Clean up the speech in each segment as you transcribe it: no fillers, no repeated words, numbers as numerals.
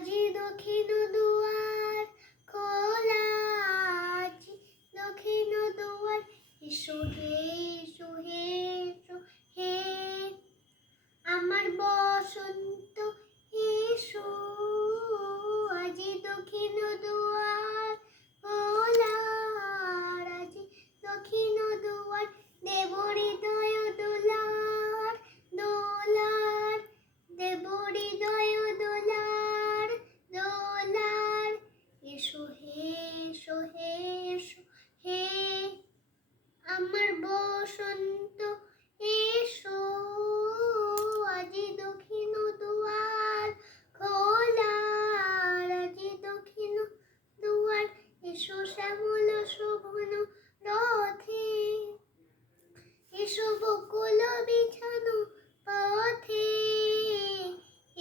আজি দক্ষিণ দুয়ার খোলা, আজি দক্ষিণ দুয়ার, এসো হে এসো হে এসো হে আমার বসন্ত এসো। আজি দক্ষিণ দুয়ার খোলা, আজি দক্ষিণ দুয়ার, দেব হৃদয় দোলার দোলার, দেব হৃদয় দোলার দোলার, এসো হে এসো হে এসো হে আমার বসন্ত এসো। আজি দক্ষিণ দুয়ার খোলা, আজি দক্ষিণ দুয়ার, এসো শ্যামল শোভন রথে, এসো বকুল বিছানো পথে,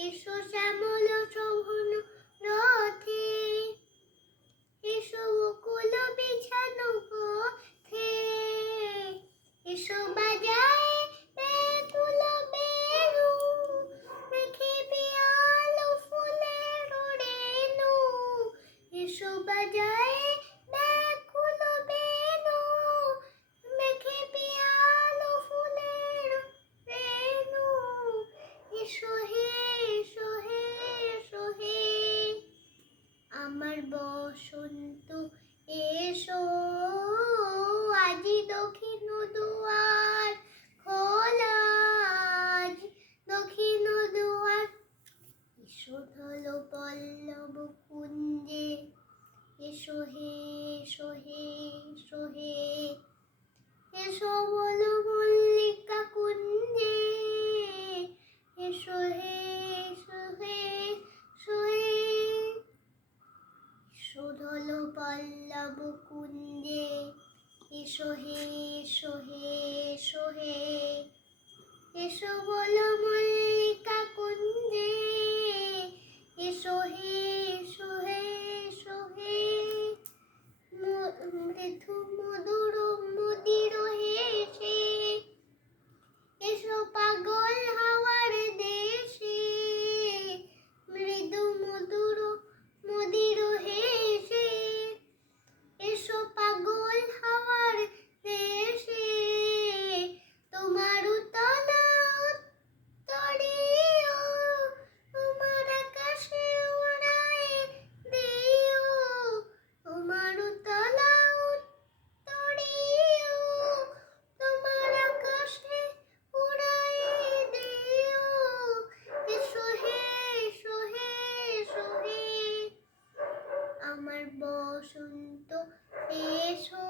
এসো শ্যামল শোভন রথে, এসো বকুল বিছানো পথে, এসো বাজায় বেকুল বেণু, মেখে পিয়ালো ফুলের রেণু, এসো বাজায় বেকুল বেণু, মেখে পিয়ালো ফুলের রেণু, এসো হে এসো হে এসো হে আমার বসন্ত এসো। আজি দক্ষিণ দুয়ার খোলা, আজি দক্ষিণ দুয়ার, এসো ধল পল্লব কুঞ্জে, এসো হে এসো হে এসো হে এসো বল মল্লিকা কুঞ্জে, এসো হে এসো হে এসো হে এসো ধল পল্লব কুঞ্জে, এসো হে এসো হে এসো হে এসো বল মল্লিকা কুঞ্জে, এসো হে এসো হে এসো হে মৃদু মধুর মদির হেসে, এসো পাগল হাওয়ার দেশে, মৃদু মধুর মদির হেসে, এসো পাগল হাওয়ার দেশে, তোমার উতলা উত্তরীয়, তোমার আকাশে উড়ায় দিও, তোমার উতলা উত্তরীয়, তোমার আকাশে উড়ায় দিও, এসো হে এসো হে এসো হে আমার বসন্ত এসো।